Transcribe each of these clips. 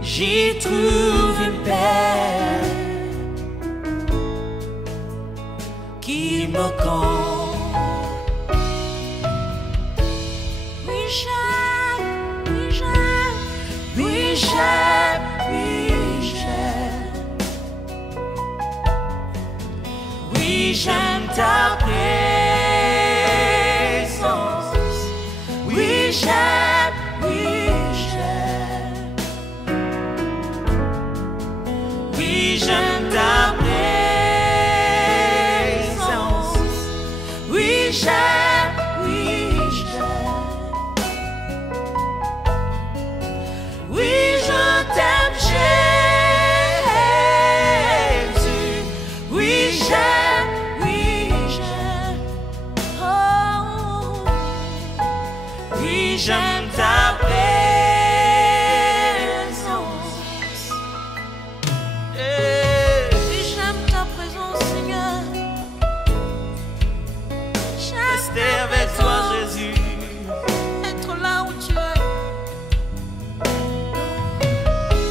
J'y trouve une paix qui me compte. Oui, j'aime, oui, j'aime, oui, j'aime, oui, j'aime. Oui, j'aime ta présence. Oui, j'aime, oui, j'aime. Oui, j'aime ta présence. Oui, j'aime, oui, j'aime. Oui, je t'aime, Jésus. Oui, j'aime, oui, j'aime. Oh, oui, j'aime ta présence. Oui, j'aime ta présence, Seigneur. Rester avec toi, Jésus. Être là où tu es.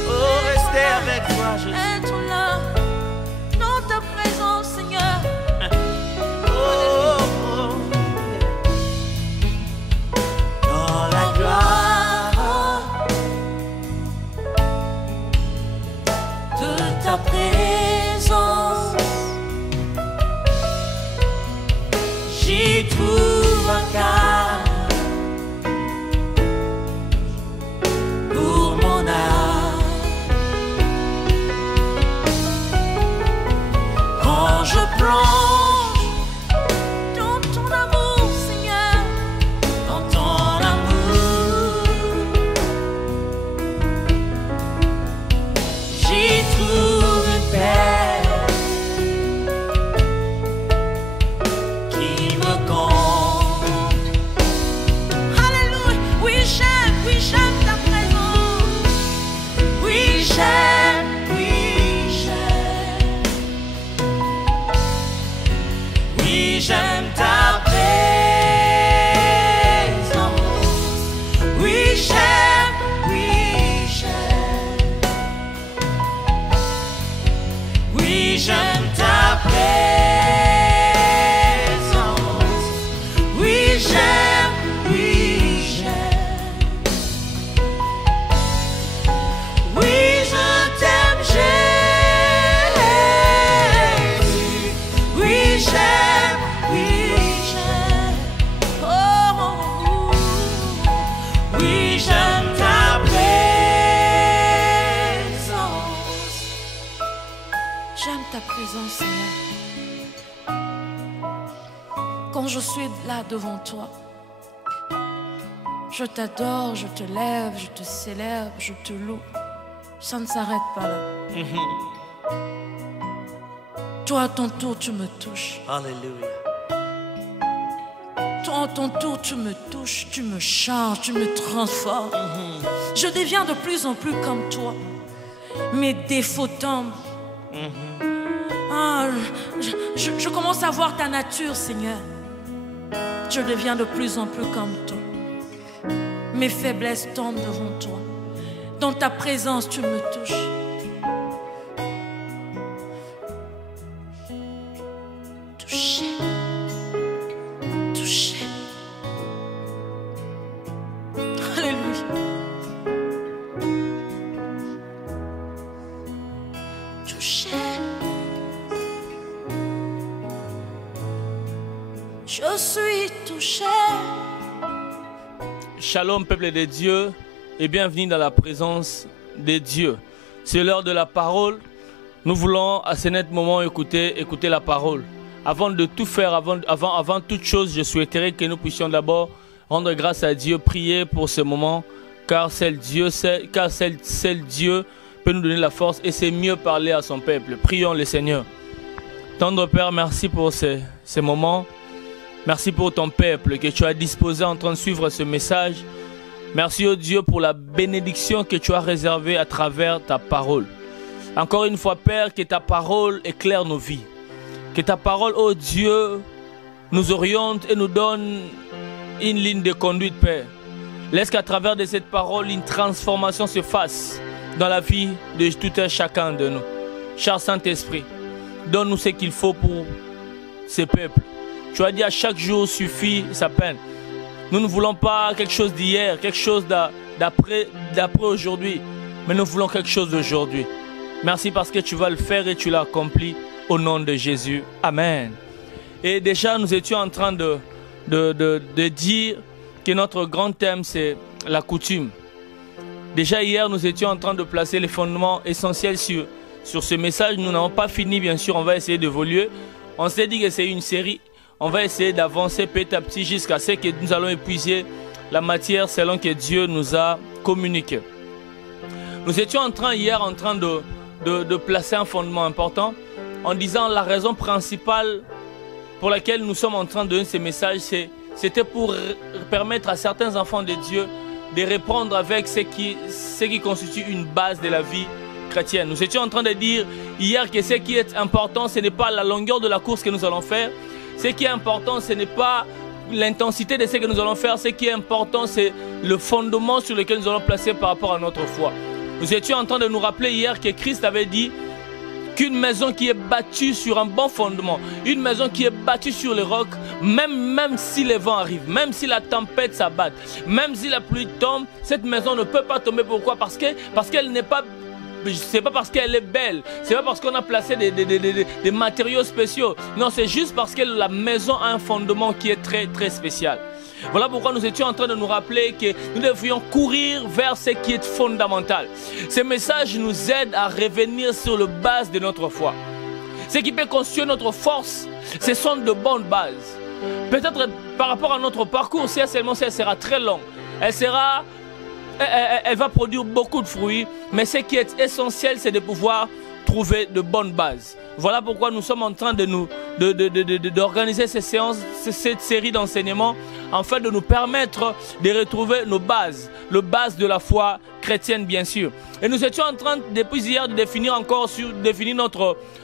Oh, rester avec toi, Jésus. Être là dans ta présence, Seigneur. Oh, oh. Dans la gloire de ta présence, j'y trouve un calme pour mon âme. Quand je plonge dans ton amour, Seigneur, dans ton amour, j'y trouve une paix qui me compte. Alléluia, oui j'aime ta présence. Oui j'aime, oui j'aime. Oui j'aime ta présence. Oui j'aime, oui j'aime. Oui j'aime ta présence. Oui j'aime, oui j'aime. Oui je t'aime, Jésus. Oui j'aime, oui j'aime. Oh, oui j'aime ta présence. J'aime ta présence, Seigneur. Quand je suis là devant toi, je t'adore, je te lève, je te célèbre, je te loue. Ça ne s'arrête pas là. Toi, à ton tour, tu me touches. Alléluia. Toi, à ton tour, tu me touches, tu me changes, tu me transformes. Je deviens de plus en plus comme toi. Mes défauts tombent. Ah, je commence à voir ta nature, Seigneur. Je deviens de plus en plus comme toi. Mes faiblesses tombent devant toi. Dans ta présence, tu me touches. Touché. Touché. Alléluia. Touché. Je suis touché. Shalom, peuple de Dieu, et bienvenue dans la présence de Dieu. C'est l'heure de la parole. Nous voulons à ce net moment écouter la parole. Avant de tout faire, avant toute chose, je souhaiterais que nous puissions d'abord rendre grâce à Dieu, prier pour ce moment, car seul Dieu peut nous donner la force et c'est mieux parler à son peuple. Prions le Seigneur. Tendre Père, merci pour ces moments. Merci pour ton peuple que tu as disposé en train de suivre ce message. Merci, oh Dieu, pour la bénédiction que tu as réservée à travers ta parole. Encore une fois, Père, que ta parole éclaire nos vies. Que ta parole, oh Dieu, nous oriente et nous donne une ligne de conduite, Père. Laisse qu'à travers de cette parole, une transformation se fasse dans la vie de tout un chacun de nous. Cher Saint-Esprit, donne-nous ce qu'il faut pour ces peuples. Tu as dit à chaque jour suffit sa peine. Nous ne voulons pas quelque chose d'hier, quelque chose d'après aujourd'hui, mais nous voulons quelque chose d'aujourd'hui. Merci parce que tu vas le faire et tu l'as accompli au nom de Jésus. Amen. Et déjà, nous étions en train de dire que notre grand thème, c'est la coutume. Déjà hier, nous étions en train de placer les fondements essentiels sur ce message. Nous n'avons pas fini, bien sûr, on va essayer d'évoluer. On s'est dit que c'est une série. On va essayer d'avancer petit à petit jusqu'à ce que nous allons épuiser la matière selon que Dieu nous a communiqué. Nous étions hier en train de placer un fondement important en disant la raison principale pour laquelle nous sommes en train de donner ces messages, c'était pour permettre à certains enfants de Dieu de répondre avec ce qui constitue une base de la vie chrétienne. Nous étions en train de dire hier que ce qui est important, ce n'est pas la longueur de la course que nous allons faire. Ce qui est important, ce n'est pas l'intensité de ce que nous allons faire. Ce qui est important, c'est le fondement sur lequel nous allons placer par rapport à notre foi. Nous étions en train de nous rappeler hier que Christ avait dit qu'une maison qui est bâtie sur un bon fondement, une maison qui est bâtie sur le roc, même si les vents arrivent, même si la tempête s'abatte, même si la pluie tombe, cette maison ne peut pas tomber. Pourquoi? Parce qu'elle n'est pas... C'est pas parce qu'elle est belle, c'est pas parce qu'on a placé des matériaux spéciaux. Non, c'est juste parce que la maison a un fondement qui est très très spécial. Voilà pourquoi nous étions en train de nous rappeler que nous devions courir vers ce qui est fondamental. Ces messages nous aident à revenir sur la base de notre foi. Ce qui peut construire notre force, ce sont de bonnes bases. Peut-être par rapport à notre parcours, si seulement ça sera très long, elle va produire beaucoup de fruits, mais ce qui est essentiel, c'est de pouvoir trouver de bonnes bases. Voilà pourquoi nous sommes en train d'organiser ces séances, cette série d'enseignements, afin de nous permettre de retrouver nos bases, les bases de la foi chrétienne, bien sûr. Et nous étions en train, depuis hier, de définir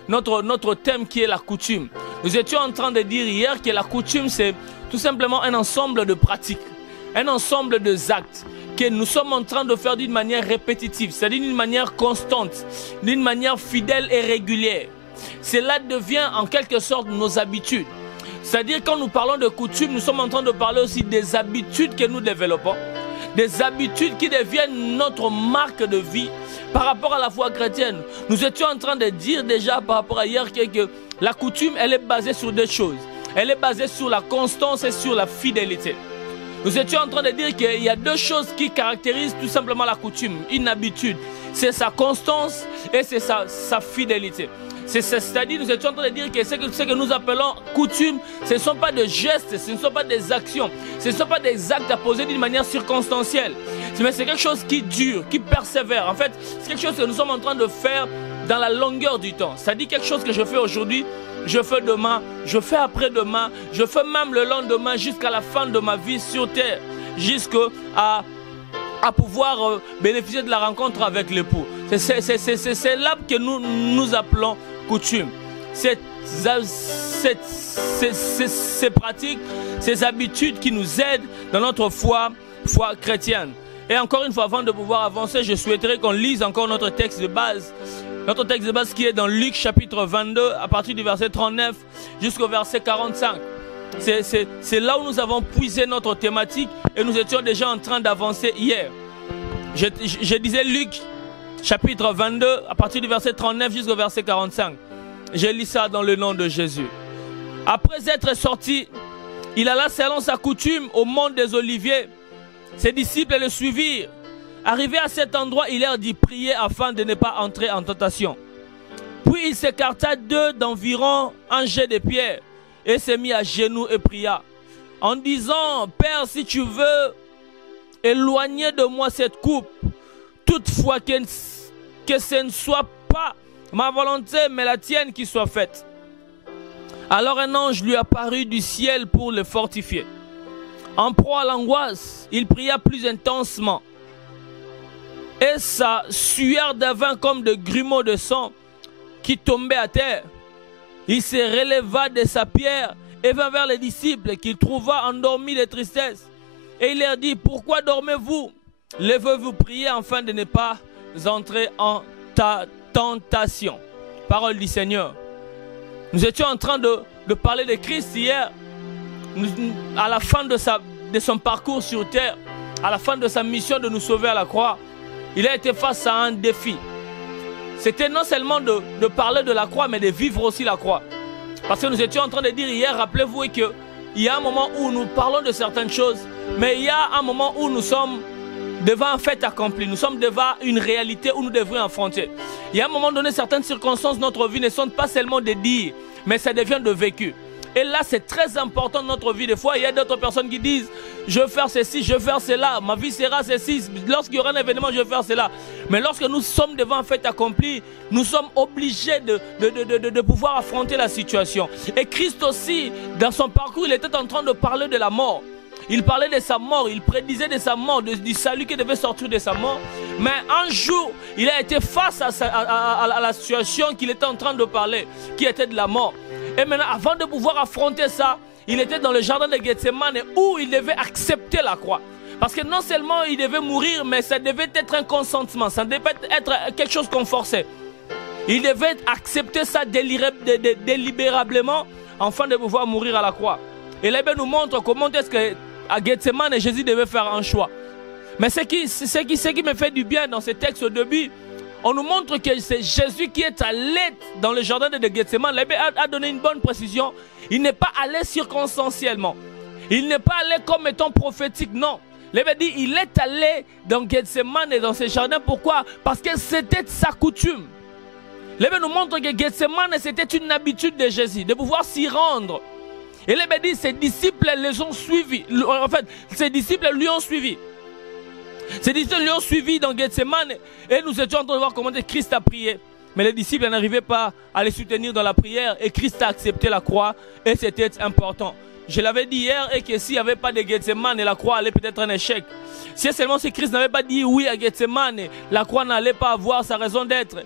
notre thème qui est la coutume. Nous étions en train de dire hier que la coutume, c'est tout simplement un ensemble de pratiques, un ensemble d'actes que nous sommes en train de faire d'une manière répétitive, c'est-à-dire d'une manière constante, d'une manière fidèle et régulière. Cela devient en quelque sorte nos habitudes. C'est-à-dire quand nous parlons de coutumes, nous sommes en train de parler aussi des habitudes que nous développons, des habitudes qui deviennent notre marque de vie par rapport à la foi chrétienne. Nous étions en train de dire déjà par rapport à hier que la coutume, elle est basée sur deux choses. Elle est basée sur la constance et sur la fidélité. Nous étions en train de dire qu'il y a deux choses qui caractérisent tout simplement la coutume, une habitude. C'est sa constance et c'est sa fidélité. C'est-à-dire, nous étions en train de dire que ce que nous appelons coutume, ce ne sont pas des gestes, ce ne sont pas des actions, ce ne sont pas des actes à poser d'une manière circonstancielle. Mais c'est quelque chose qui dure, qui persévère. En fait, c'est quelque chose que nous sommes en train de faire dans la longueur du temps. C'est-à-dire quelque chose que je fais aujourd'hui, je fais demain, je fais après-demain, je fais même le lendemain jusqu'à la fin de ma vie sur terre, jusqu'à pouvoir bénéficier de la rencontre avec l'époux. C'est là que nous appelons coutume. Ces pratiques, ces habitudes qui nous aident dans notre foi chrétienne. Et encore une fois, avant de pouvoir avancer, je souhaiterais qu'on lise encore notre texte de base. Notre texte de base qui est dans Luc chapitre 22, à partir du verset 39 jusqu'au verset 45. C'est là où nous avons puisé notre thématique et nous étions déjà en train d'avancer hier. Je disais Luc chapitre 22, à partir du verset 39 jusqu'au verset 45. Je lis ça dans le nom de Jésus. Après être sorti, il alla selon sa coutume au mont des Oliviers. Ses disciples le suivirent. Arrivé à cet endroit, il leur dit priez afin de ne pas entrer en tentation. Puis il s'écarta d'eux d'environ un jet de pierre et s'est mis à genoux et pria en disant Père, si tu veux éloigner de moi cette coupe, toutefois que ce ne soit pas ma volonté mais la tienne qui soit faite. Alors un ange lui apparut du ciel pour le fortifier. En proie à l'angoisse, il pria plus intensement. Et sa sueur devint comme de grumeaux de sang qui tombaient à terre. Il se releva de sa pierre et vint vers les disciples qu'il trouva endormis de tristesse. Et il leur dit, pourquoi dormez-vous? Levez-vous, priez afin de ne pas entrer en tentation. Parole du Seigneur. Nous étions en train de parler de Christ hier, à la fin de son parcours sur terre, à la fin de sa mission de nous sauver à la croix. Il a été face à un défi. C'était non seulement de parler de la croix, mais de vivre aussi la croix. Parce que nous étions en train de dire hier, rappelez-vous qu'il y a un moment où nous parlons de certaines choses, mais il y a un moment où nous sommes devant un fait accompli. Nous sommes devant une réalité où nous devrions affronter. Il y a un moment donné, certaines circonstances de notre vie ne sont pas seulement des dires, mais ça devient de vécu. Et là, c'est très important dans notre vie. Des fois, il y a d'autres personnes qui disent, je vais faire ceci, je vais faire cela, ma vie sera ceci, lorsqu'il y aura un événement, je vais faire cela. Mais lorsque nous sommes devant un fait accompli, nous sommes obligés de pouvoir affronter la situation. Et Christ aussi, dans son parcours, il était en train de parler de la mort. Il parlait de sa mort, il prédisait de sa mort, du salut qui devait sortir de sa mort. Mais un jour, il a été face à la situation qu'il était en train de parler, qui était de la mort. Et maintenant, avant de pouvoir affronter ça, il était dans le jardin de Gethsemane où il devait accepter la croix. Parce que non seulement il devait mourir, mais ça devait être un consentement, ça devait être quelque chose qu'on forçait. Il devait accepter ça délibérément afin de pouvoir mourir à la croix. Et là, nous montre comment est-ce qu'à Gethsemane, Jésus devait faire un choix. Mais ce qui me fait du bien dans ce texte au début, on nous montre que c'est Jésus qui est allé dans le jardin de Gethsemane. L'abbé a donné une bonne précision. Il n'est pas allé circonstanciellement. Il n'est pas allé comme étant prophétique, non. L'abbé dit il est allé dans Gethsemane et dans ce jardin. Pourquoi? Parce que c'était sa coutume. L'abbé nous montre que Gethsemane, c'était une habitude de Jésus, de pouvoir s'y rendre. Et l'abbé dit ses disciples les ont suivis. En fait, ses disciples lui ont suivi. Ses disciples lui ont suivi dans Gethsemane et nous étions en train de voir comment Christ a prié. Mais les disciples n'arrivaient pas à les soutenir dans la prière et Christ a accepté la croix et c'était important. Je l'avais dit hier et que s'il n'y avait pas de Gethsemane, la croix allait peut-être un échec. Si seulement si Christ n'avait pas dit oui à Gethsemane, la croix n'allait pas avoir sa raison d'être.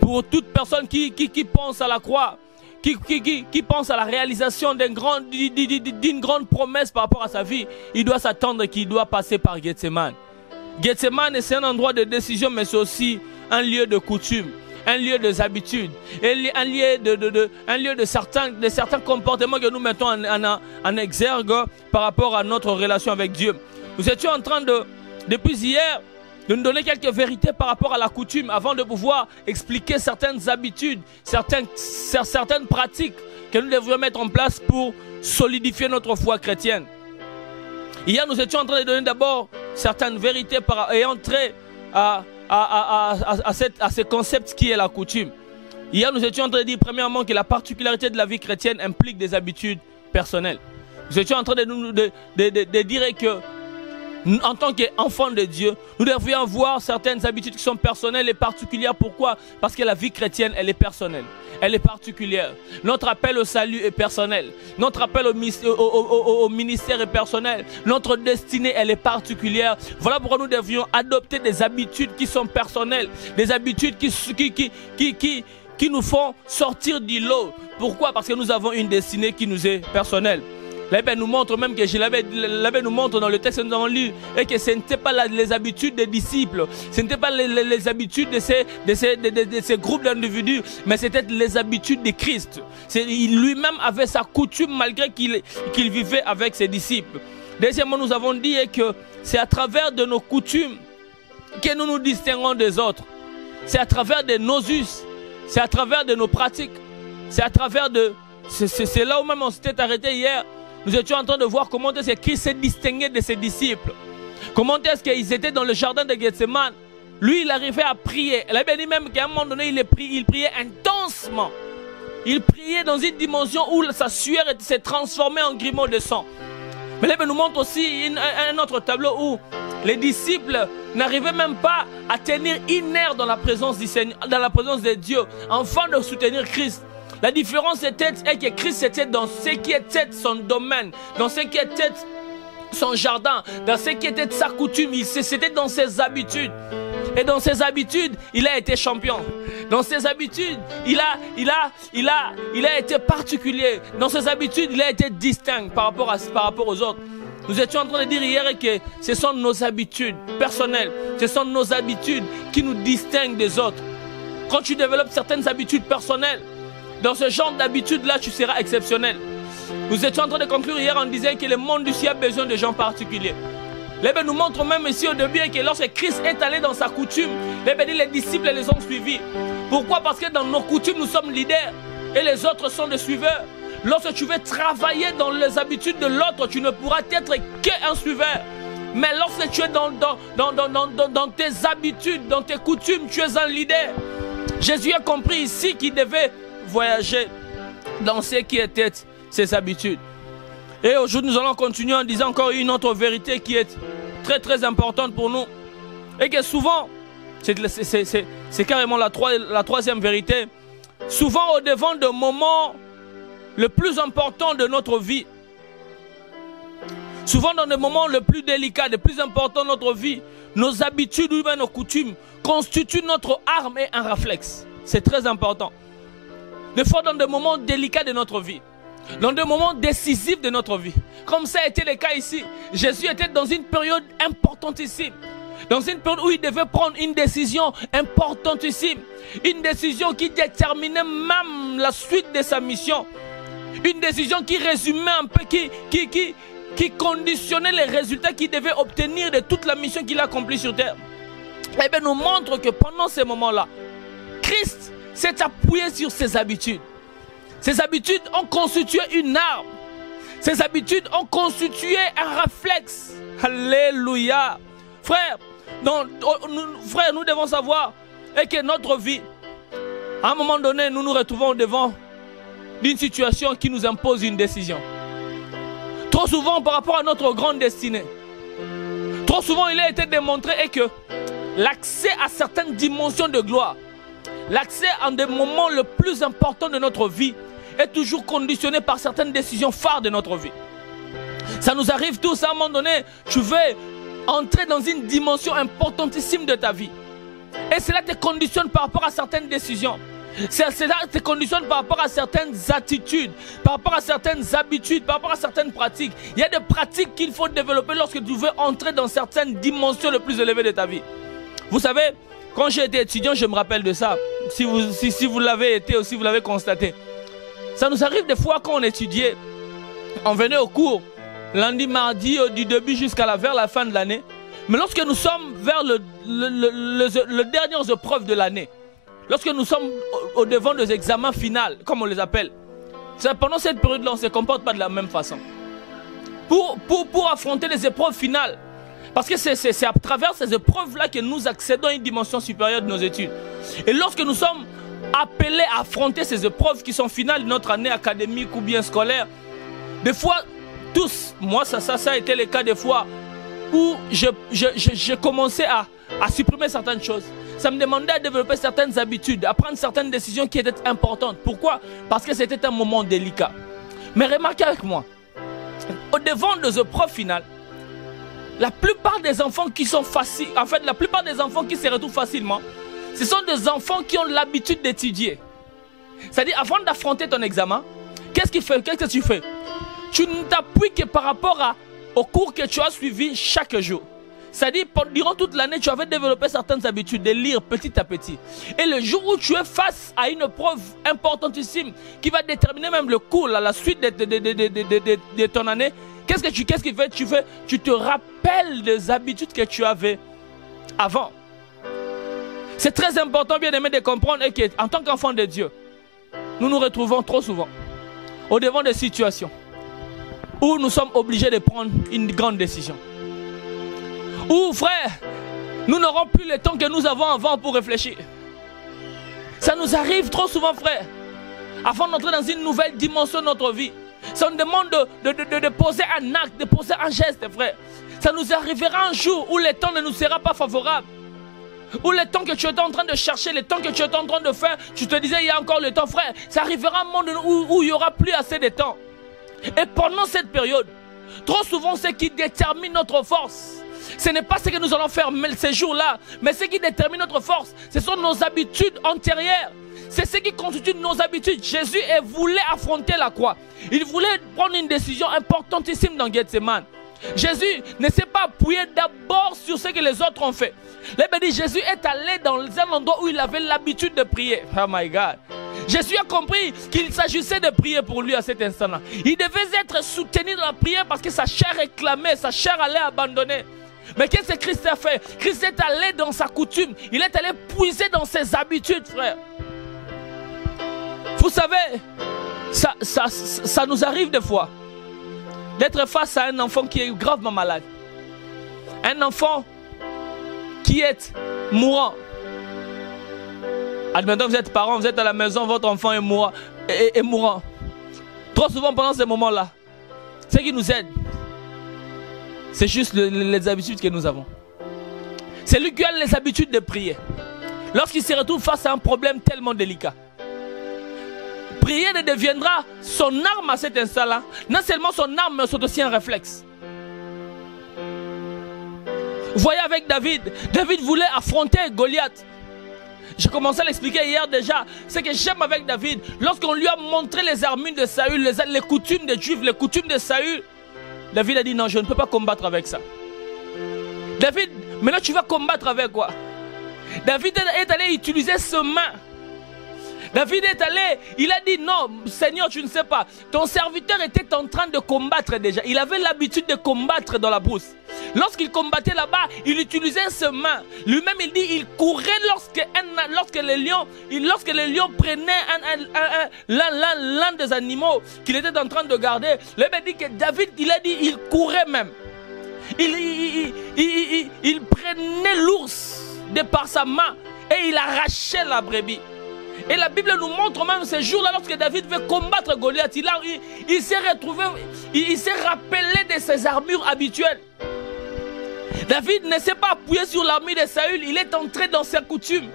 Pour toute personne qui pense à la croix, qui pense à la réalisation d'une grande promesse par rapport à sa vie, il doit s'attendre qu'il doit passer par Gethsemane. Gethsemane, c'est un endroit de décision, mais c'est aussi un lieu de coutume, un lieu des habitudes, un lieu de certains comportements que nous mettons en exergue par rapport à notre relation avec Dieu. Nous étions en train depuis hier, de nous donner quelques vérités par rapport à la coutume avant de pouvoir expliquer certaines habitudes, certaines pratiques que nous devrions mettre en place pour solidifier notre foi chrétienne. Hier, nous étions en train de donner d'abord certaines vérités et entrer à ce concept qui est la coutume. Hier, nous étions en train de dire premièrement que la particularité de la vie chrétienne implique des habitudes personnelles. Nous étions en train de dire que en tant qu'enfants de Dieu, nous devrions avoir certaines habitudes qui sont personnelles et particulières. Pourquoi? Parce que la vie chrétienne, elle est personnelle. Elle est particulière. Notre appel au salut est personnel. Notre appel au ministère est personnel. Notre destinée, elle est particulière. Voilà pourquoi nous devrions adopter des habitudes qui sont personnelles. Des habitudes qui nous font sortir du lot. Pourquoi? Parce que nous avons une destinée qui nous est personnelle. L'abbé nous montre même que l'abbé nous montre dans le texte que nous avons lu et que ce n'était pas les habitudes des disciples, ce n'était pas les habitudes de ces groupes d'individus, mais c'était les habitudes de Christ. Il lui-même avait sa coutume malgré qu'il vivait avec ses disciples. Deuxièmement, nous avons dit que c'est à travers de nos coutumes que nous nous distinguons des autres. C'est à travers de nos us, c'est à travers de nos pratiques, c'est à travers de... C'est là où même on s'était arrêté hier. Nous étions en train de voir comment est-ce que Christ s'est distingué de ses disciples. Comment est-ce qu'ils étaient dans le jardin de Gethsemane. Lui, il arrivait à prier. Il avait dit même qu'à un moment donné, il priait intensement. Il priait dans une dimension où sa sueur s'est transformée en grumeaux de sang. Mais là, il nous montre aussi un autre tableau où les disciples n'arrivaient même pas à tenir une heure dans la présence du Seigneur, dans la présence de Dieu, afin de soutenir Christ. La différence était que Christ était dans ce qui était son domaine, dans ce qui était son jardin, dans ce qui était sa coutume, c'était dans ses habitudes. Et dans ses habitudes, il a été champion. Dans ses habitudes, il a été particulier. Dans ses habitudes, il a été distinct par rapport aux autres. Nous étions en train de dire hier que ce sont nos habitudes personnelles, ce sont nos habitudes qui nous distinguent des autres. Quand tu développes certaines habitudes personnelles, dans ce genre d'habitudes-là, tu seras exceptionnel. Nous étions en train de conclure hier en disant que le monde du ciel a besoin de gens particuliers. Les nous montrent même ici au début que lorsque Christ est allé dans sa coutume, les disciples les ont suivis. Pourquoi? Parce que dans nos coutumes, nous sommes leaders et les autres sont des suiveurs. Lorsque tu veux travailler dans les habitudes de l'autre, tu ne pourras être qu'un suiveur. Mais lorsque tu es dans tes habitudes, dans tes coutumes, tu es un leader. Jésus a compris ici qu'il devait voyager dans ce qui étaient ses habitudes. Et aujourd'hui, nous allons continuer en disant encore une autre vérité qui est très très importante pour nous. Et que souvent, c'est carrément la troisième vérité. Souvent au devant de moments le plus important de notre vie, souvent dans des moments les plus délicats, les plus importants de notre vie, nos habitudes ou même nos coutumes constituent notre arme et un réflexe. C'est très important. Des fois dans des moments délicats de notre vie, dans des moments décisifs de notre vie, comme ça a été le cas ici. Jésus était dans une période importantissime, dans une période où il devait prendre une décision importantissime, une décision qui déterminait même la suite de sa mission, une décision qui résumait un peu, qui conditionnait les résultats qu'il devait obtenir de toute la mission qu'il a accomplie sur terre. Eh bien, nous montre que pendant ces moments-là, Christ s'est appuyé sur ses habitudes. Ces habitudes ont constitué une arme. Ces habitudes ont constitué un réflexe. Alléluia. Frère, nous devons savoir que notre vie, à un moment donné, nous nous retrouvons devant d'une situation qui nous impose une décision. Trop souvent par rapport à notre grande destinée. Trop souvent il a été démontré que l'accès à certaines dimensions de gloire, l'accès en des moments les plus importants de notre vie est toujours conditionné par certaines décisions phares de notre vie. Ça nous arrive tous à un moment donné, tu veux entrer dans une dimension importantissime de ta vie. Et cela te conditionne par rapport à certaines décisions. Cela te conditionne par rapport à certaines attitudes, par rapport à certaines habitudes, par rapport à certaines pratiques. Il y a des pratiques qu'il faut développer lorsque tu veux entrer dans certaines dimensions les plus élevées de ta vie. Vous savez, quand j'ai été étudiant, je me rappelle de ça. Si vous l'avez été ou si vous l'avez constaté. Ça nous arrive des fois quand on étudiait, on venait au cours, lundi, mardi, du début jusqu'à vers la fin de l'année. Mais lorsque nous sommes vers les dernières épreuves de l'année, lorsque nous sommes au devant des examens finaux, comme on les appelle, pendant cette période-là, on ne se comporte pas de la même façon. Pour affronter les épreuves finales, parce que c'est à travers ces épreuves-là que nous accédons à une dimension supérieure de nos études. Et lorsque nous sommes appelés à affronter ces épreuves qui sont finales de notre année académique ou bien scolaire, des fois, tous, moi ça a été le cas des fois où je commençais à supprimer certaines choses. Ça me demandait à développer certaines habitudes, à prendre certaines décisions qui étaient importantes. Pourquoi? Parce que c'était un moment délicat. Mais remarquez avec moi, au devant des épreuves finales, la plupart des enfants qui sont faciles, en fait la plupart des enfants qui se retrouvent facilement, ce sont des enfants qui ont l'habitude d'étudier. C'est-à-dire avant d'affronter ton examen, qu'est-ce que tu fais? Tu ne t'appuies que par rapport au cours que tu as suivi chaque jour. C'est-à-dire, durant toute l'année, tu avais développé certaines habitudes de lire petit à petit. Et le jour où tu es face à une preuve importantissime qui va déterminer même le cours, la suite de ton année, qu'est-ce qu'il fait? Tu te rappelles des habitudes que tu avais avant. C'est très important, bien aimé, de comprendre qu'en tant qu'enfant de Dieu, nous nous retrouvons trop souvent au devant des situations où nous sommes obligés de prendre une grande décision. Ou frère, nous n'aurons plus le temps que nous avons avant pour réfléchir. Ça nous arrive trop souvent, frère. Avant d'entrer dans une nouvelle dimension de notre vie, ça nous demande de poser un acte, de poser un geste, frère. Ça nous arrivera un jour où le temps ne nous sera pas favorable. Où le temps que tu étais en train de chercher, le temps que tu étais en train de faire, tu te disais il y a encore le temps, frère. Ça arrivera un monde où il n'y aura plus assez de temps. Et pendant cette période, trop souvent, ce qui détermine notre force, ce n'est pas ce que nous allons faire ces jours-là, mais ce qui détermine notre force, ce sont nos habitudes antérieures. C'est ce qui constitue nos habitudes. Jésus voulait affronter la croix. Il voulait prendre une décision importantissime dans Gethsemane. Jésus ne s'est pas appuyé d'abord sur ce que les autres ont fait. La Bible dit Jésus est allé dans un endroit où il avait l'habitude de prier. Oh my God. Jésus a compris qu'il s'agissait de prier pour lui à cet instant-là. Il devait être soutenu dans la prière parce que sa chair réclamait, sa chair allait abandonner. Mais qu'est-ce que Christ a fait? Christ est allé dans sa coutume. Il est allé puiser dans ses habitudes, frère. Vous savez, ça nous arrive des fois d'être face à un enfant qui est gravement malade. Un enfant qui est mourant. Admettons que vous êtes parent, vous êtes à la maison, votre enfant est mourant. Trop souvent pendant ces moments-là, ce qui nous aide, c'est juste les habitudes que nous avons. C'est lui qui a les habitudes de prier. Lorsqu'il se retrouve face à un problème tellement délicat, prier deviendra son arme à cet instant-là. Non seulement son arme, mais c'est aussi un réflexe. Vous voyez avec David, David voulait affronter Goliath. J'ai commencé à l'expliquer hier déjà. Ce que j'aime avec David, lorsqu'on lui a montré les armures de Saül, les coutumes des Juifs, les coutumes de Saül, David a dit non, je ne peux pas combattre avec ça. David, maintenant tu vas combattre avec quoi? David est allé utiliser ses mains. David est allé, il a dit non, Seigneur, tu ne sais pas. Ton serviteur était en train de combattre déjà. Il avait l'habitude de combattre dans la brousse. Lorsqu'il combattait là-bas, il utilisait ses mains. Lui-même, il dit, il courait lorsque les lions prenaient l'un des animaux qu'il était en train de garder. Le Bible dit que David, il a dit, il courait même. Il prenait l'ours de par sa main et il arrachait la brebis. Et la Bible nous montre même ce jour-là, lorsque David veut combattre Goliath, il s'est retrouvé, il s'est rappelé de ses armures habituelles. David ne s'est pas appuyé sur l'armure de Saül, il est entré dans ses coutumes.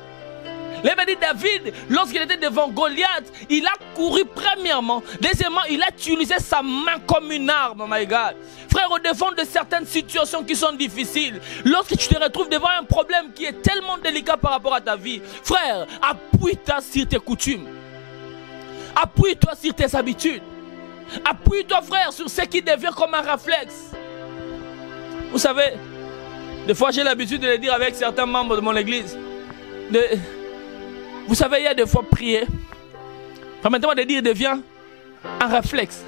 L'Évêque dit David, lorsqu'il était devant Goliath, il a couru premièrement. Deuxièmement, il a utilisé sa main comme une arme, my God. Frère, au devant de certaines situations qui sont difficiles, lorsque tu te retrouves devant un problème qui est tellement délicat par rapport à ta vie, frère, appuie-toi sur tes coutumes. Appuie-toi sur tes habitudes. Appuie-toi, frère, sur ce qui devient comme un réflexe. Vous savez, des fois j'ai l'habitude de le dire avec certains membres de mon église. Vous savez, il y a des fois prier. Permettez-moi de dire, devient un réflexe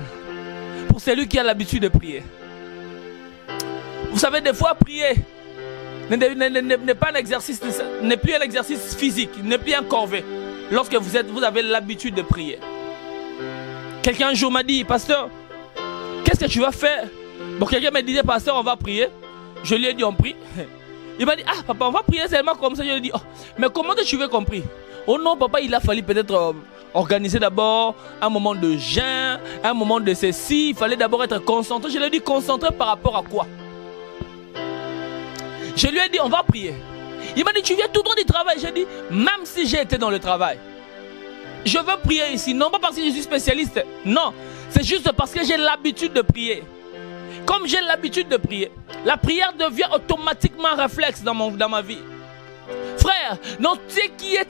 pour celui qui a l'habitude de prier. Vous savez, des fois prier n'est pas un exercice, n'est plus un exercice physique, n'est plus un corvée. Lorsque vous avez l'habitude de prier. Quelqu'un un jour m'a dit, pasteur, qu'est-ce que tu vas faire? Bon, quelqu'un me disait, pasteur, on va prier. Je lui ai dit, on prie. Il m'a dit, ah papa, on va prier seulement comme ça. Je lui ai dit, oh, mais comment tu veux qu'on prie? Oh non, papa, il a fallu peut-être organiser d'abord un moment de jeûne, un moment de ceci. Il fallait d'abord être concentré. Je lui ai dit, concentré par rapport à quoi? Je lui ai dit, on va prier. Il m'a dit, tu viens tout droit du travail. J'ai dit, même si j'ai été dans le travail, je veux prier ici. Non pas parce que je suis spécialiste. Non, c'est juste parce que j'ai l'habitude de prier. Comme j'ai l'habitude de prier, la prière devient automatiquement un réflexe dans ma vie. Frère, dans ce qui est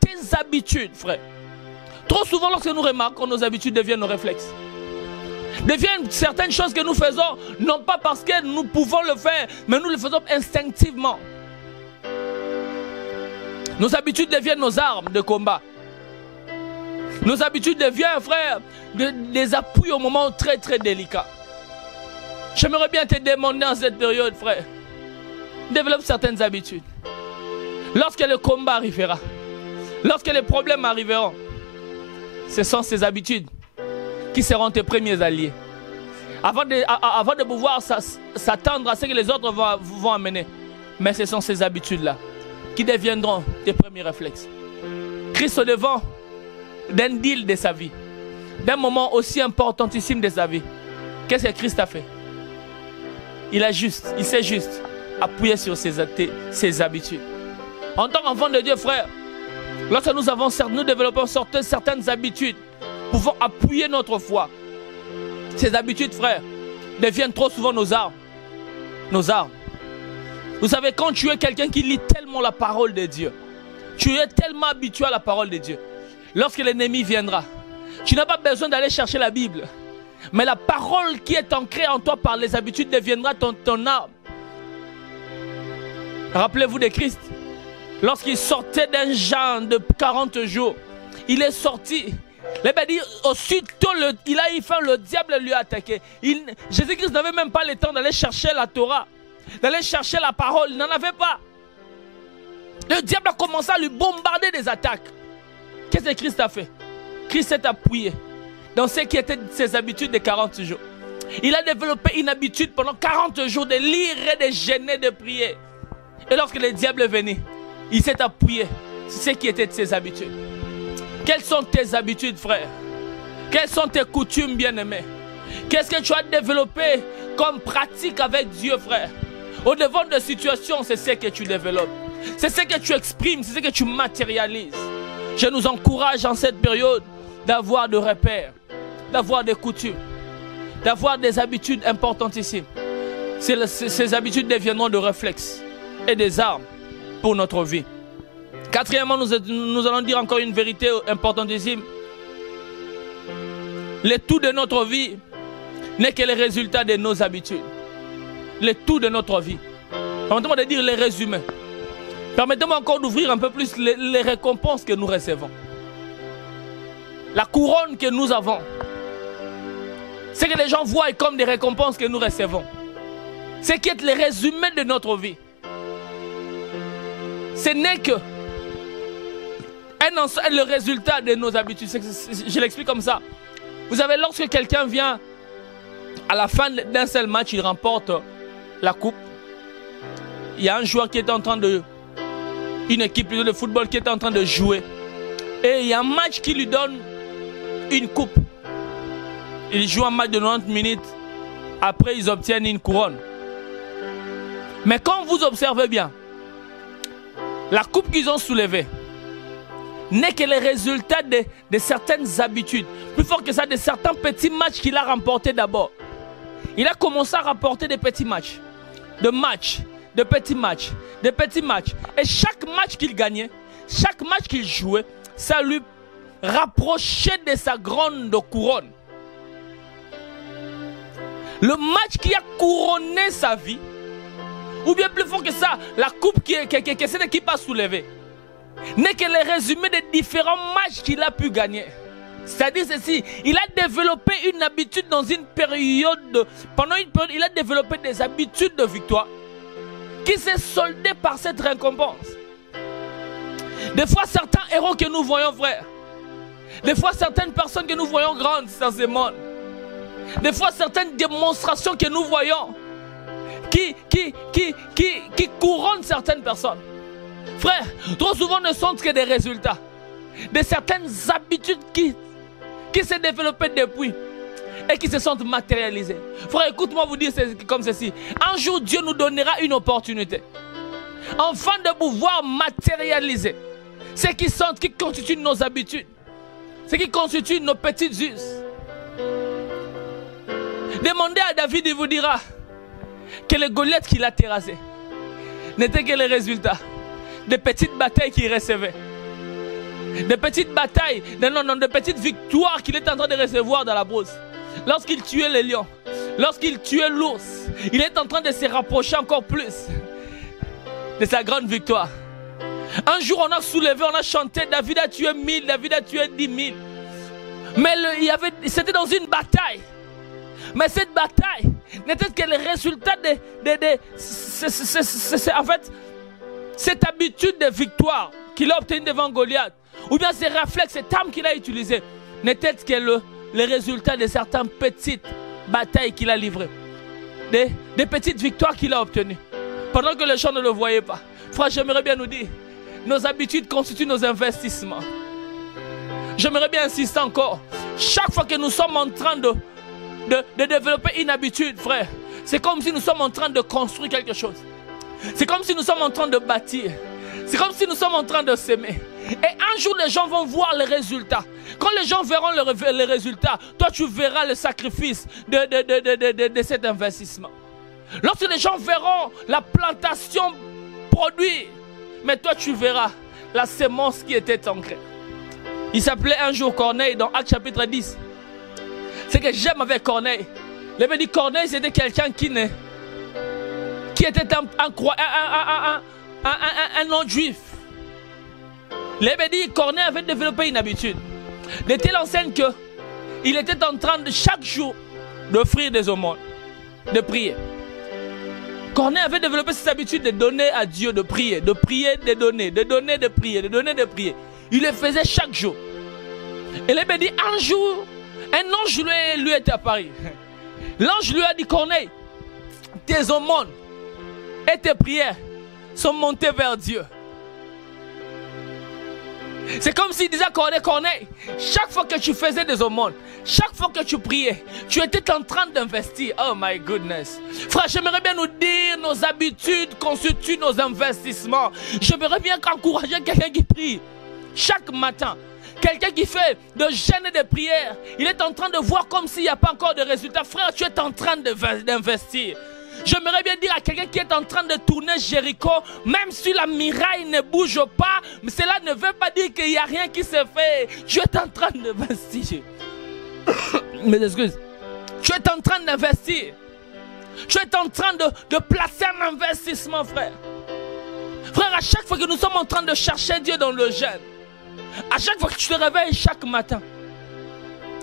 tes habitudes, frère. Trop souvent, lorsque nous remarquons, nos habitudes deviennent nos réflexes. Deviennent certaines choses que nous faisons, non pas parce que nous pouvons le faire, mais nous le faisons instinctivement. Nos habitudes deviennent nos armes de combat. Nos habitudes deviennent, frère, des appuis au moment très très délicat. J'aimerais bien te demander en cette période, frère, développe certaines habitudes. Lorsque le combat arrivera, lorsque les problèmes arriveront, ce sont ces habitudes qui seront tes premiers alliés. Avant de pouvoir s'attendre à ce que les autres vont amener. Mais ce sont ces habitudes-là qui deviendront tes premiers réflexes. Christ au devant d'un deal de sa vie, d'un moment aussi importantissime de sa vie. Qu'est-ce que Christ a fait? Il s'est juste appuyé sur ses habitudes. En tant qu'enfant de Dieu, frère, lorsque nous développons certaines habitudes, pouvons appuyer notre foi. Ces habitudes, frère, deviennent trop souvent nos armes. Nos armes. Vous savez, quand tu es quelqu'un qui lit tellement la parole de Dieu, tu es tellement habitué à la parole de Dieu. Lorsque l'ennemi viendra, tu n'as pas besoin d'aller chercher la Bible. Mais la parole qui est ancrée en toi par les habitudes deviendra ton arme. Rappelez-vous de Christ. Lorsqu'il sortait d'un jeûne de 40 jours, il est sorti. La Bible dit, aussitôt il a eu faim, le diable lui a attaqué. Jésus-Christ n'avait même pas le temps d'aller chercher la Torah, d'aller chercher la parole. Il n'en avait pas. Le diable a commencé à lui bombarder des attaques. Qu'est-ce que Christ a fait? Christ s'est appuyé dans ce qui était ses habitudes de 40 jours. Il a développé une habitude pendant 40 jours de lire et de jeûner, de prier. Et lorsque le diable est venu, il s'est appuyé sur ce qui était de ses habitudes. Quelles sont tes habitudes, frère? Quelles sont tes coutumes, bien-aimés? Qu'est-ce que tu as développé comme pratique avec Dieu, frère? Au-devant de situations, c'est ce que tu développes. C'est ce que tu exprimes, c'est ce que tu matérialises. Je nous encourage en cette période d'avoir des repères, d'avoir des coutumes, d'avoir des habitudes importantissimes. Ces habitudes deviendront de réflexes et des armes pour notre vie. Quatrièmement, nous allons dire encore une vérité importantissime. Le tout de notre vie n'est que le résultat de nos habitudes. Le tout de notre vie. Permettez-moi de dire les résumés. Permettez-moi encore d'ouvrir un peu plus les récompenses que nous recevons. La couronne que nous avons. Ce que les gens voient comme des récompenses que nous recevons. Ce qui est le résumé de notre vie. Ce n'est que le résultat de nos habitudes. Je l'explique comme ça. Vous savez, lorsque quelqu'un vient à la fin d'un seul match, il remporte la coupe. Il y a un joueur qui est en train de... Une équipe de football qui est en train de jouer. Et il y a un match qui lui donne une coupe. Il joue un match de 90 minutes. Après, ils obtiennent une couronne. Mais quand vous observez bien, la coupe qu'ils ont soulevée n'est que le résultat de certaines habitudes. Plus fort que ça, de certains petits matchs qu'il a remportés d'abord. Il a commencé à remporter des petits matchs. De petits matchs. Et chaque match qu'il gagnait, chaque match qu'il jouait, ça lui rapprochait de sa grande couronne. Le match qui a couronné sa vie, ou bien plus fort que ça, la coupe que cette équipe a soulevée, n'est que le résumé des différents matchs qu'il a pu gagner. C'est-à-dire ceci, il a développé une habitude dans une période, pendant une période, il a développé des habitudes de victoire qui s'est soldée par cette récompense. Des fois, certains héros que nous voyons, frère, des fois, certaines personnes que nous voyons grandes dans ce monde, des fois, certaines démonstrations que nous voyons qui couronnent certaines personnes. Frère, trop souvent ne sont que des résultats de certaines habitudes qui s'est développées depuis et qui se sont matérialisées. Frère, écoute-moi vous dire comme ceci. Un jour, Dieu nous donnera une opportunité. Afin de pouvoir matérialiser ce qui constitue nos habitudes. Ce qui constitue nos petites us. Demandez à David, il vous dira que les Goliaths qu'il a terrassés n'étaient que les résultats des petites batailles qu'il recevait. Des petites batailles, des petites victoires qu'il est en train de recevoir dans la brousse. Lorsqu'il tuait les lions, lorsqu'il tuait l'ours, il est en train de se rapprocher encore plus de sa grande victoire. Un jour, on a soulevé, on a chanté, David a tué 1000, David a tué 10 000. Mais c'était dans une bataille. Mais cette bataille n'était que le résultat en fait, cette habitude de victoire qu'il a obtenue devant Goliath, ou bien ces réflexes, cette arme qu'il a utilisée, n'était que le résultat de certaines petites batailles qu'il a livrées. Des petites victoires qu'il a obtenues. Pendant que les gens ne le voyaient pas. Frère, j'aimerais bien nous dire, nos habitudes constituent nos investissements. J'aimerais bien insister encore. Chaque fois que nous sommes en train de développer une habitude, frère, c'est comme si nous sommes en train de construire quelque chose. C'est comme si nous sommes en train de bâtir. C'est comme si nous sommes en train de s'aimer. Et un jour, les gens vont voir les résultats. Quand les gens verront les résultats, toi, tu verras le sacrifice de cet investissement. Lorsque les gens verront la plantation produire, mais toi, tu verras la sémence qui était ancrée. Il s'appelait un jour Corneille dans Actes chapitre 10. Ce que j'aime avec Corneille, il m'a dit Corneille c'était quelqu'un qui était un non-juif. Il m'a dit Corneille avait développé une habitude de telle enseigne qu'il était en train de chaque jour d'offrir des aumônes, de prier. Corneille avait développé cette habitude de donner à Dieu, de prier, de donner, de prier, de donner, de prier. Il le faisait chaque jour. Et il m'a dit un jour, un ange lui était apparu. L'ange lui a dit Corneille, tes aumônes et tes prières sont montées vers Dieu. C'est comme s'il disait à Corneille, chaque fois que tu faisais des aumônes, chaque fois que tu priais, tu étais en train d'investir. Oh my goodness. Frère, j'aimerais bien nous dire, nos habitudes constituent nos investissements. J'aimerais bien encourager quelqu'un qui prie chaque matin. Quelqu'un qui fait de jeûne et de prière, il est en train de voir comme s'il n'y a pas encore de résultats. Frère, tu es en train d'investir. J'aimerais bien dire à quelqu'un qui est en train de tourner Jéricho, même si la muraille ne bouge pas, mais cela ne veut pas dire qu'il n'y a rien qui se fait. Tu es en train d'investir. Mais excuse, tu es en train d'investir. Tu es en train de placer un investissement, frère. Frère, à chaque fois que nous sommes en train de chercher Dieu dans le jeûne, à chaque fois que tu te réveilles chaque matin,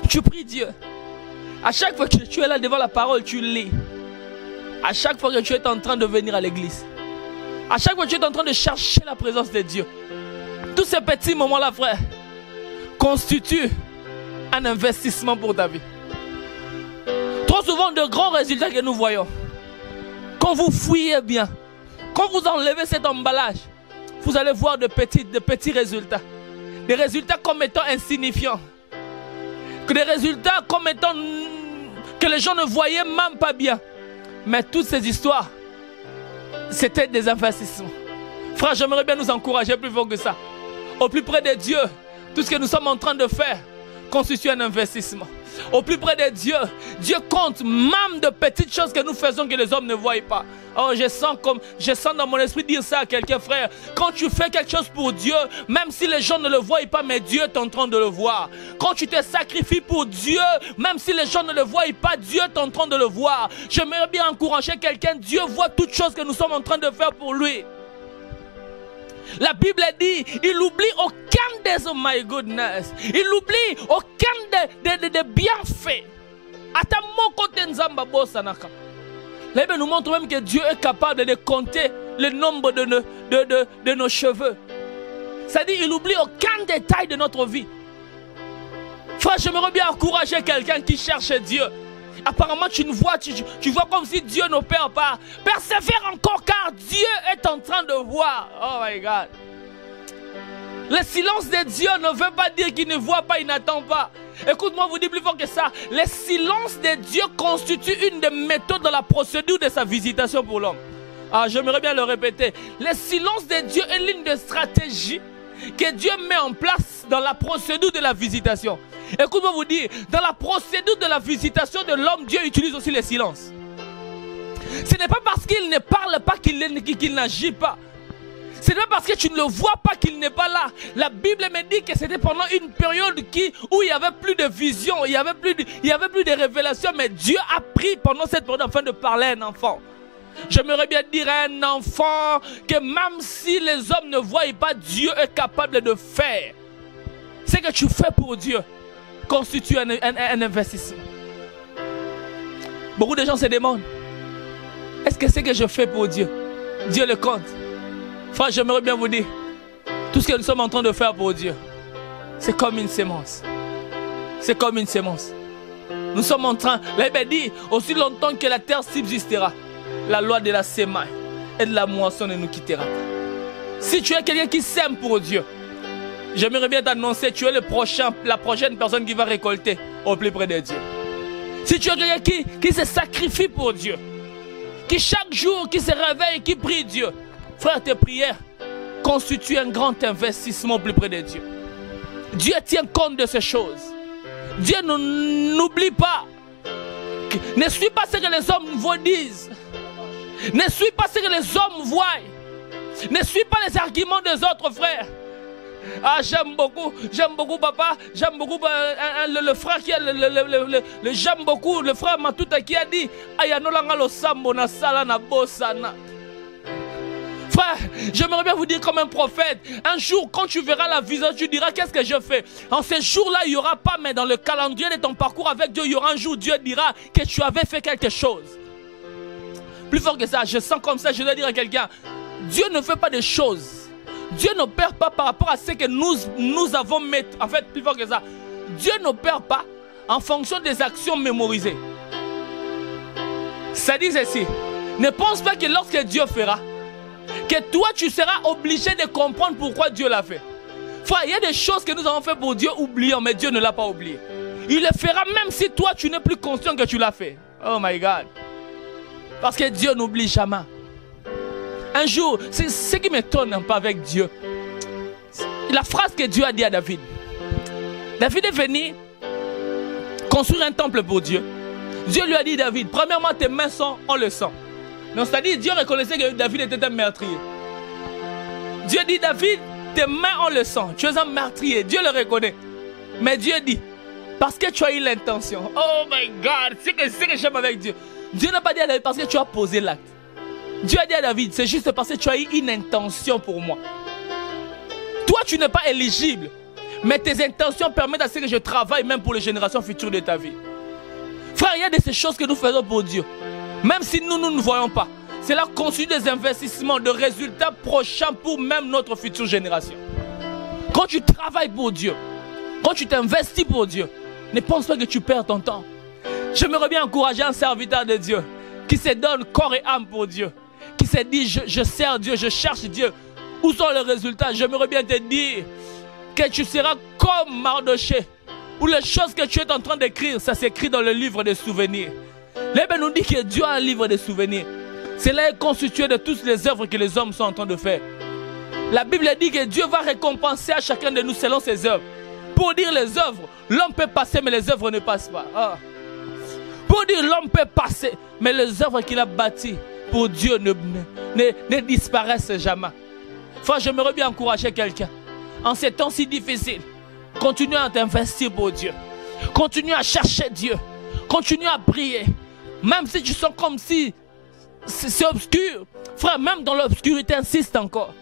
tu pries Dieu. À chaque fois que tu es là devant la parole, tu lis. À chaque fois que tu es en train de venir à l'église, à chaque fois que tu es en train de chercher la présence de Dieu, tous ces petits moments-là, frère, constituent un investissement pour ta vie. Trop souvent, de grands résultats que nous voyons, quand vous fouillez bien, quand vous enlevez cet emballage, vous allez voir de petits résultats. Des résultats comme étant insignifiants. Des résultats comme étant que les gens ne voyaient même pas bien. Mais toutes ces histoires, c'était des investissements. Frère, j'aimerais bien nous encourager plus fort que ça. Au plus près de Dieu, tout ce que nous sommes en train de faire constitue un investissement. Au plus près de Dieu, Dieu compte même de petites choses que nous faisons que les hommes ne voient pas. Oh, je sens dans mon esprit dire ça à quelqu'un, frère. Quand tu fais quelque chose pour Dieu, même si les gens ne le voient pas, mais Dieu est en train de le voir. Quand tu te sacrifies pour Dieu, même si les gens ne le voient pas, Dieu est en train de le voir. J'aimerais bien encourager quelqu'un. Dieu voit toutes choses que nous sommes en train de faire pour lui. La Bible dit, il oublie aucun des, oh my goodness, il oublie aucun des bienfaits. La Bible nous montre même que Dieu est capable de compter le nombre de nos cheveux. C'est-à-dire, il oublie aucun détail de notre vie. Frère, j'aimerais bien encourager quelqu'un qui cherche Dieu. Apparemment, tu vois comme si Dieu n'opère pas. Persévère encore car Dieu est en train de voir. Oh my God. Le silence de Dieu ne veut pas dire qu'il ne voit pas, il n'attend pas. Écoute-moi, vous dis plus fort que ça. Le silence de Dieu constitue une des méthodes de la procédure de sa visitation pour l'homme. Ah, j'aimerais bien le répéter. Le silence de Dieu est l'une des stratégies que Dieu met en place dans la procédure de la visitation. Écoute-moi vous dire, dans la procédure de la visitation de l'homme, Dieu utilise aussi le silence. Ce n'est pas parce qu'il ne parle pas qu'il n'agit pas. Ce n'est pas parce que tu ne le vois pas qu'il n'est pas là. La Bible me dit que c'était pendant une période où il n'y avait plus de vision, il n'y avait plus de révélation, mais Dieu a pris pendant cette période afin de parler à un enfant. J'aimerais bien dire à un enfant que même si les hommes ne voient pas, Dieu est capable de faire. Ce que tu fais pour Dieu constitue un investissement. Beaucoup de gens se demandent, est-ce que ce que je fais pour Dieu, Dieu le compte? Frère, j'aimerais bien vous dire, tout ce que nous sommes en train de faire pour Dieu, c'est comme une sémence. C'est comme une sémence. Nous sommes en train, la Bible dit, aussi longtemps que la terre subsistera, la loi de la semaille et de la moisson ne nous quittera pas. Si tu es quelqu'un qui sème pour Dieu, j'aimerais bien t'annoncer, tu es la prochaine personne qui va récolter au plus près de Dieu. Si tu es quelqu'un qui se sacrifie pour Dieu, qui chaque jour, qui se réveille, qui prie Dieu, frère, tes prières constituent un grand investissement au plus près de Dieu. Dieu tient compte de ces choses. Dieu n'oublie pas. Ne suis pas ce que les hommes vous disent. Ne suis pas ce que les hommes voient. Ne suis pas les arguments des autres frères. Ah, j'aime beaucoup papa, j'aime beaucoup le frère qui a le j'aime beaucoup, le frère Matuta qui a dit Ayanolanga lo sambo na sala na bosana. Frère, j'aimerais bien vous dire comme un prophète, un jour quand tu verras la vision, tu diras qu'est-ce que je fais. En ces jours-là, il n'y aura pas, mais dans le calendrier de ton parcours avec Dieu, il y aura un jour, Dieu dira que tu avais fait quelque chose. Plus fort que ça, je sens comme ça, je dois dire à quelqu'un, Dieu ne fait pas des choses. Dieu n'opère pas par rapport à ce que nous avons mis. En fait, plus fort que ça, Dieu n'opère pas en fonction des actions mémorisées. Ça dit ceci, ne pense pas que lorsque Dieu fera, que toi tu seras obligé de comprendre pourquoi Dieu l'a fait. Frère, il y a des choses que nous avons fait pour Dieu, oublions, mais Dieu ne l'a pas oublié. Il le fera même si toi tu n'es plus conscient que tu l'as fait. Oh my God. Parce que Dieu n'oublie jamais. Un jour, c'est ce qui m'étonne un peu avec Dieu. La phrase que Dieu a dit à David. David est venu construire un temple pour Dieu. Dieu lui a dit, David, premièrement tes mains sont en le sang. Donc c'est-à-dire Dieu reconnaissait que David était un meurtrier. Dieu dit, David, tes mains ont le sang. Tu es un meurtrier. Dieu le reconnaît. Mais Dieu dit, parce que tu as eu l'intention. Oh my God, c'est que j'aime avec Dieu. Dieu n'a pas dit à David parce que tu as posé l'acte. Dieu a dit à David, c'est juste parce que tu as eu une intention pour moi. Toi, tu n'es pas éligible. Mais tes intentions permettent à ce que je travaille même pour les générations futures de ta vie. Frère, il y a de ces choses que nous faisons pour Dieu. Même si nous ne voyons pas. C'est là qu'on suit des investissements, de résultats prochains pour même notre future génération. Quand tu travailles pour Dieu, quand tu t'investis pour Dieu, ne pense pas que tu perds ton temps. J'aimerais bien encourager un serviteur de Dieu qui se donne corps et âme pour Dieu, qui se dit je sers Dieu, je cherche Dieu. Où sont les résultats? J'aimerais bien te dire que tu seras comme Mardoché, où les choses que tu es en train d'écrire, ça s'écrit dans le livre des souvenirs. La Bible nous dit que Dieu a un livre de souvenirs. Cela est constitué de toutes les œuvres que les hommes sont en train de faire. La Bible dit que Dieu va récompenser à chacun de nous selon ses œuvres. Pour dire les œuvres, l'homme peut passer mais les œuvres ne passent pas. Ah. Pour dire l'homme peut passer mais les œuvres qu'il a bâties pour Dieu ne disparaissent jamais. Enfin, j'aimerais bien encourager quelqu'un. En ces temps si difficiles, continue à t'investir pour Dieu. Continue à chercher Dieu. Continue à prier. Même si tu sens comme si c'est obscur. Frère, même dans l'obscurité, insiste encore.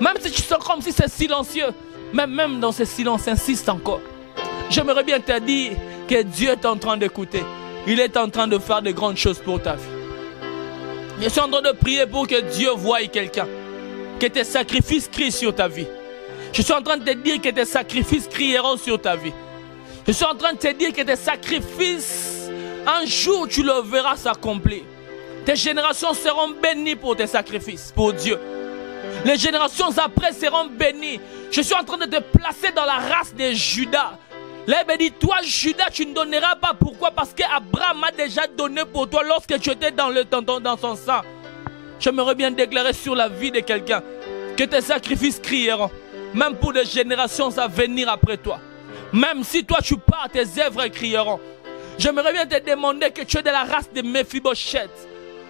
Même si tu sens comme si c'est silencieux. Même dans ce silence, insiste encore. J'aimerais bien te dire que Dieu est en train d'écouter. Il est en train de faire de grandes choses pour ta vie. Je suis en train de prier pour que Dieu voie quelqu'un. Que tes sacrifices crient sur ta vie. Je suis en train de te dire que tes sacrifices crieront sur ta vie. Je suis en train de te dire que tes sacrifices, un jour tu le verras s'accomplir. Tes générations seront bénies pour tes sacrifices, pour Dieu. Les générations après seront bénies. Je suis en train de te placer dans la race de Judas. Là, il me dit, toi Judas, tu ne donneras pas. Pourquoi? Parce qu'Abraham a déjà donné pour toi lorsque tu étais dans son sang. J'aimerais bien déclarer sur la vie de quelqu'un que tes sacrifices crieront, même pour des générations à venir après toi. Même si toi tu pars, tes œuvres crieront. J'aimerais bien te demander que tu es de la race de Mephibosheth.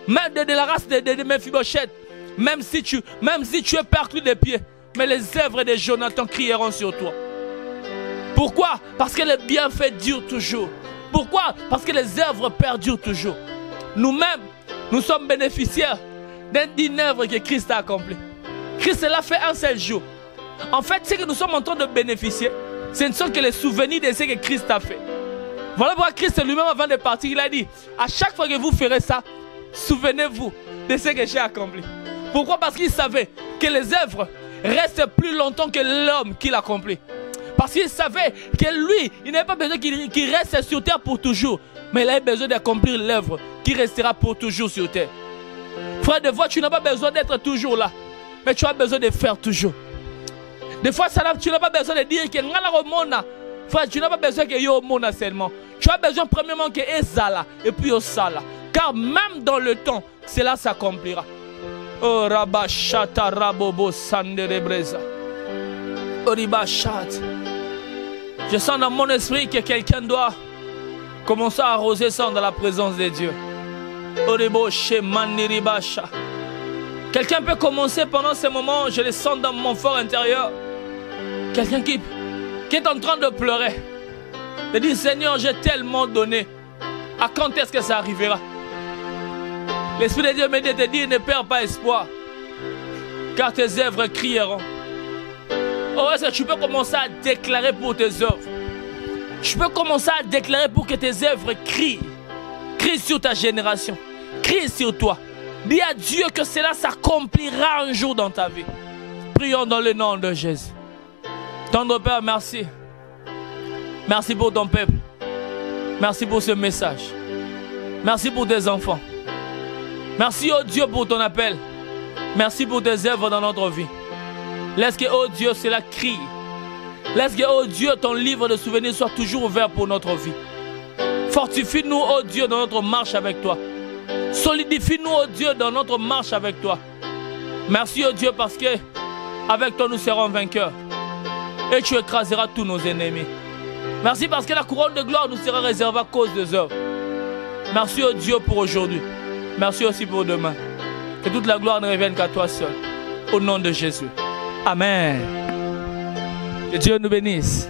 Même de la race de Mephibosheth. Même si tu es perclus des pieds, mais les œuvres de Jonathan crieront sur toi. Pourquoi? Parce que les bienfaits durent toujours. Pourquoi? Parce que les œuvres perdurent toujours. Nous-mêmes, nous sommes bénéficiaires d'une œuvre que Christ a accomplie. Christ l'a fait un seul jour. En fait, ce que nous sommes en train de bénéficier, ce ne sont que les souvenirs de ce que Christ a fait. Voilà pourquoi Christ lui-même avant de partir, il a dit, à chaque fois que vous ferez ça, souvenez-vous de ce que j'ai accompli. Pourquoi? Parce qu'il savait que les œuvres restent plus longtemps que l'homme qui l'accomplit. Parce qu'il savait que lui, il n'avait pas besoin qu'il reste sur terre pour toujours. Mais il avait besoin d'accomplir l'œuvre qui restera pour toujours sur terre. Frère, des fois, tu n'as pas besoin d'être toujours là. Mais tu as besoin de faire toujours. Des fois, tu n'as pas besoin de dire que frère, tu n'as pas besoin que yo mona seulement. Tu as besoin premièrement que ezala et puis osala. Car même dans le temps, cela s'accomplira. Oh rabashata rabobo sanderebreza. Oribashat. Je sens dans mon esprit que quelqu'un doit commencer à arroser ça dans la présence de Dieu. Oriboshe maniribasha. Quelqu'un peut commencer pendant ce moment, je le sens dans mon fort intérieur. Quelqu'un qui est en train de pleurer. De dire, Seigneur, j'ai tellement donné. À quand est-ce que ça arrivera? L'Esprit de Dieu me dit de te dire, ne perds pas espoir. Car tes œuvres crieront. Oh, est-ce que tu peux commencer à déclarer pour tes œuvres? Tu peux commencer à déclarer pour que tes œuvres crient. Crie sur ta génération. Crie sur toi. Dis à Dieu que cela s'accomplira un jour dans ta vie. Prions dans le nom de Jésus. Tendre Père, merci. Merci pour ton peuple. Merci pour ce message. Merci pour tes enfants. Merci, oh Dieu, pour ton appel. Merci pour tes œuvres dans notre vie. Laisse que, oh Dieu, cela crie. Laisse que, oh Dieu, ton livre de souvenirs soit toujours ouvert pour notre vie. Fortifie-nous, oh Dieu, dans notre marche avec toi. Solidifie-nous, oh Dieu, dans notre marche avec toi. Merci, oh Dieu, parce que avec toi, nous serons vainqueurs. Et tu écraseras tous nos ennemis. Merci parce que la couronne de gloire nous sera réservée à cause des œuvres. Merci, oh Dieu, pour aujourd'hui. Merci aussi pour demain. Que toute la gloire ne revienne qu'à toi seul. Au nom de Jésus. Amen. Que Dieu nous bénisse.